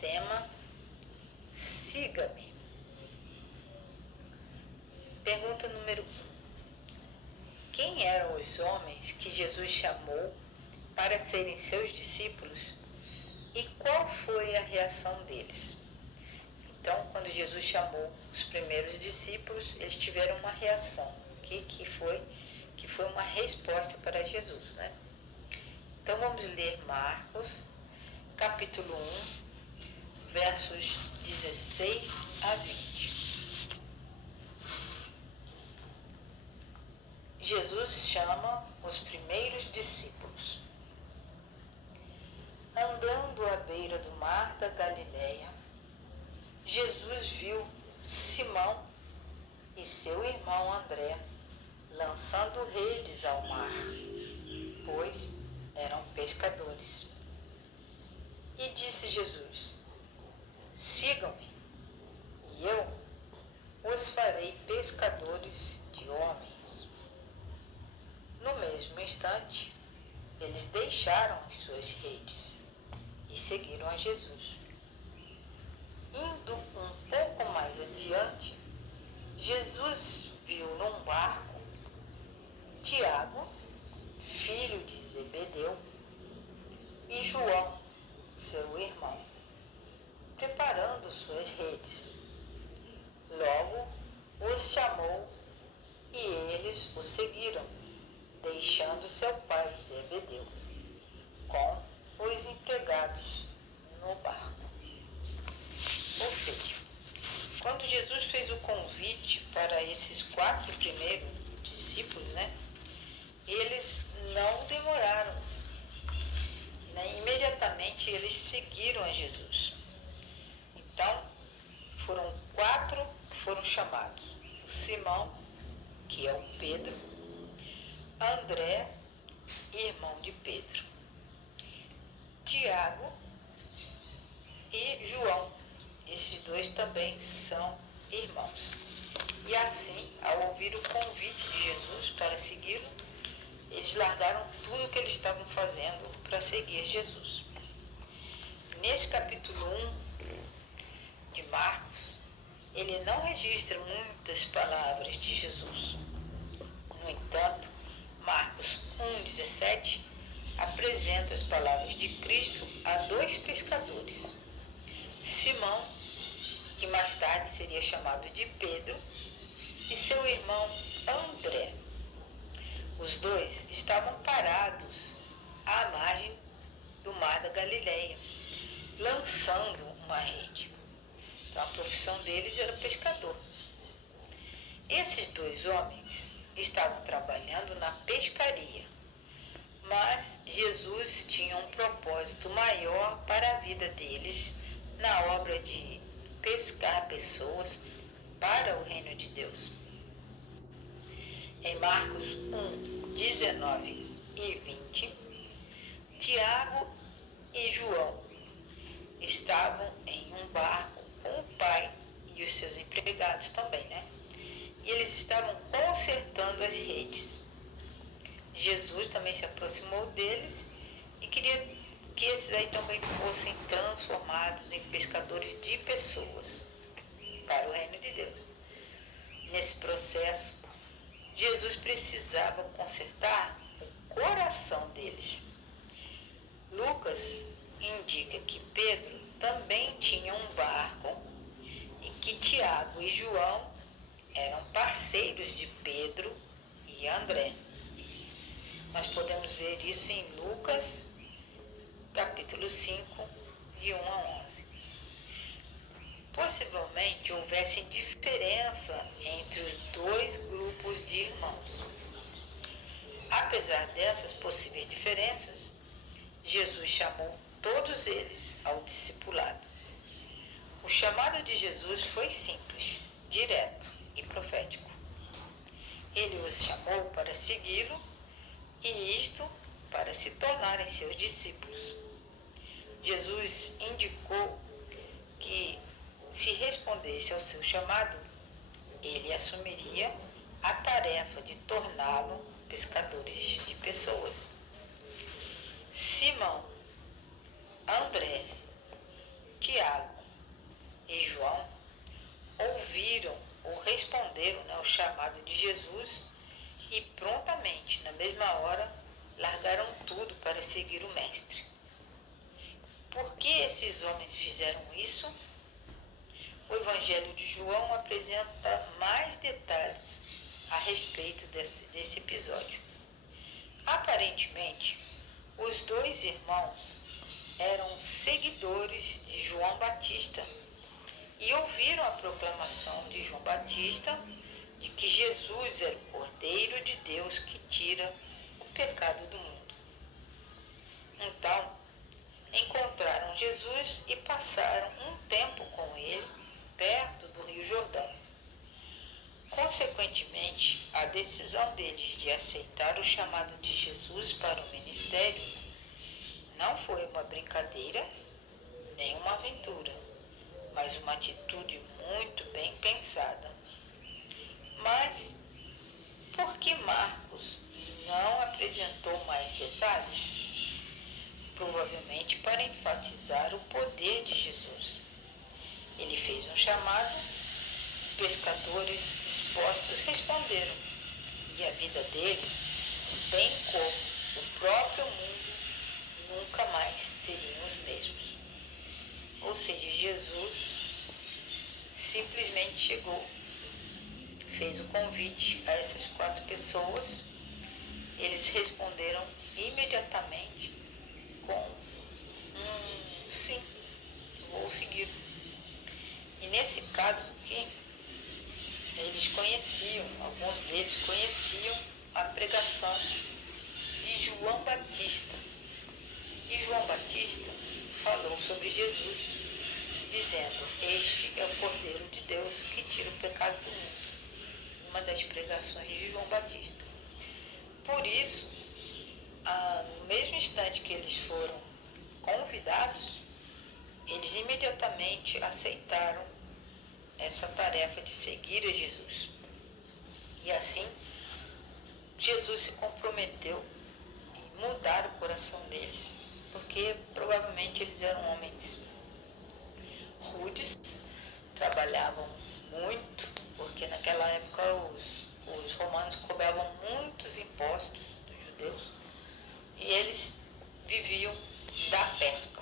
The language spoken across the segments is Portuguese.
Tema: siga-me. Pergunta número 1. Quem eram os homens que Jesus chamou para serem seus discípulos e qual foi a reação deles? Então, quando Jesus chamou os primeiros discípulos, eles tiveram uma reação, que foi uma resposta para Jesus, né? Então, vamos ler Marcos, capítulo 1, versos 16 a 20. Jesus chama os primeiros discípulos. Andando à beira do mar da Galileia, Jesus viu Simão e seu irmão André lançando redes ao mar, pois eram pescadores. E disse Jesus: sigam-me, e eu os farei pescadores de homens. No mesmo instante, eles deixaram as suas redes e seguiram a Jesus. Indo um pouco mais adiante, Jesus viu num barco Tiago, filho de Zebedeu, e João, seu irmão, preparando suas redes. Logo os chamou e eles o seguiram, deixando seu pai Zebedeu com os empregados no barco. Ou seja, quando Jesus fez o convite para esses 4 primeiros discípulos, eles não demoraram, imediatamente eles seguiram a Jesus. Então, foram 4 que foram chamados: o Simão, que é o Pedro, André, irmão de Pedro, Tiago e João. Esses 2 também são irmãos. E assim, ao ouvir o convite de Jesus para segui-lo, eles largaram tudo o que eles estavam fazendo para seguir Jesus. Nesse capítulo 1 de Marcos, ele não registra muitas palavras de Jesus. No entanto, Marcos 1,17 apresenta as palavras de Cristo a 2 pescadores: Simão, que mais tarde seria chamado de Pedro, e seu irmão André. Os 2 estavam parados à margem do mar da Galileia, lançando uma rede. Então, a profissão deles era pescador. Esses 2 homens estavam trabalhando na pescaria, mas Jesus tinha um propósito maior para a vida deles na obra de pescar pessoas para o reino de Deus. Em Marcos 1, 19 e 20, Tiago e João estavam em um barco com o pai e os seus empregados também, E eles estavam consertando as redes. Jesus também se aproximou deles e queria que esses aí também fossem transformados em pescadores de pessoas para o reino de Deus. Nesse processo, Jesus precisava consertar o coração deles. Lucas indica que Pedro também tinha um barco e que Tiago e João eram parceiros de Pedro e André. Nós podemos ver isso em Lucas, capítulo 5, de 1 a 11. Possivelmente houvesse diferença entre os 2 grupos de irmãos. Apesar dessas possíveis diferenças, Jesus chamou todos eles ao discipulado. O chamado de Jesus foi simples, direto e profético. Ele os chamou para segui-lo e isto para se tornarem seus discípulos. Jesus indicou que, se respondesse ao seu chamado, ele assumiria a tarefa de torná-lo pescadores de pessoas. Simão, André Tiago e João ouviram ou responderam, o chamado de Jesus e prontamente, na mesma hora, largaram tudo para seguir o Mestre. Por que esses homens fizeram isso? O Evangelho de João apresenta mais detalhes a respeito desse episódio. Aparentemente, os dois irmãos eram seguidores de João Batista e ouviram a proclamação de João Batista de que Jesus era o Cordeiro de Deus que tira o pecado do mundo. Então, encontraram Jesus e passaram um tempo com ele perto do Rio Jordão. Consequentemente, a decisão deles de aceitar o chamado de Jesus para o ministério não foi uma brincadeira nem uma aventura, mas uma atitude muito bem pensada. Mas por que Marcos não apresentou mais detalhes? Provavelmente para enfatizar o poder de Jesus. Ele fez um chamado, pescadores dispostos responderam, e a vida deles, bem como o próprio mundo, nunca mais seriam os mesmos. Ou seja, Jesus simplesmente chegou, fez o convite a essas 4 pessoas, eles responderam imediatamente com um sim, vou seguir. E nesse caso aqui, alguns deles conheciam a pregação de João Batista. E João Batista falou sobre Jesus, dizendo: este é o Cordeiro de Deus que tira o pecado do mundo. Uma das pregações de João Batista. Por isso, no mesmo instante que eles foram convidados, eles imediatamente aceitaram essa tarefa de seguir a Jesus. E assim, Jesus se comprometeu em mudar o coração deles, porque provavelmente eles eram homens rudes, trabalhavam muito, porque naquela época os romanos cobravam muitos impostos dos judeus e eles viviam da pesca.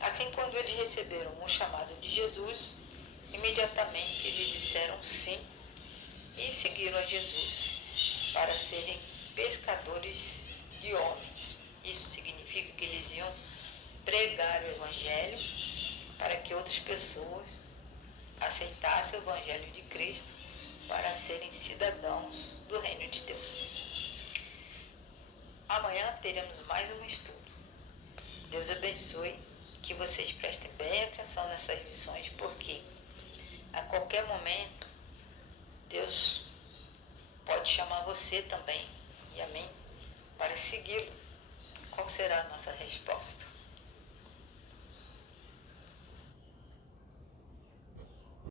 Assim, quando eles receberam o chamado de Jesus, imediatamente eles disseram sim e seguiram a Jesus para serem pescadores de homens. Isso significa que eles iam pregar o Evangelho para que outras pessoas aceitassem o Evangelho de Cristo para serem cidadãos do Reino de Deus. Amanhã teremos mais um estudo. Deus abençoe, que vocês prestem bem atenção nessas lições, porque a qualquer momento Deus pode chamar você também e a mim para segui-lo. Qual será a nossa resposta?